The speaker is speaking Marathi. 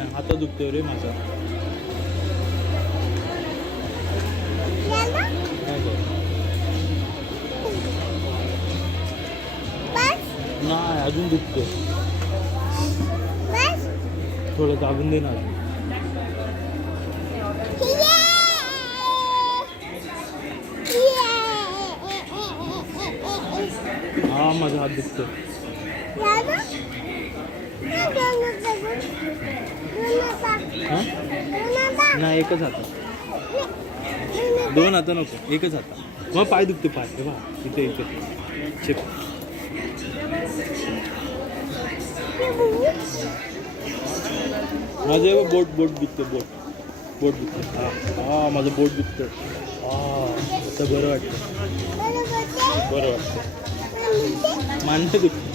नाही हात दुखतोय रे माझा. नाही गं. नाही अजून दुखतो. थोडं दाबून दे ना. हा माझा हात दुखतो. हां नाही एकच हात. दोन हात नको एकच हात. मग पाय दुखते पाय हे बघ इथे इथे चिप. माझे बोट बोट दुखते बोट बोट दुखते. हा माझं बोट दुखतं. आता बरं वाटतं बरं वाटतं. मांडे दुखते.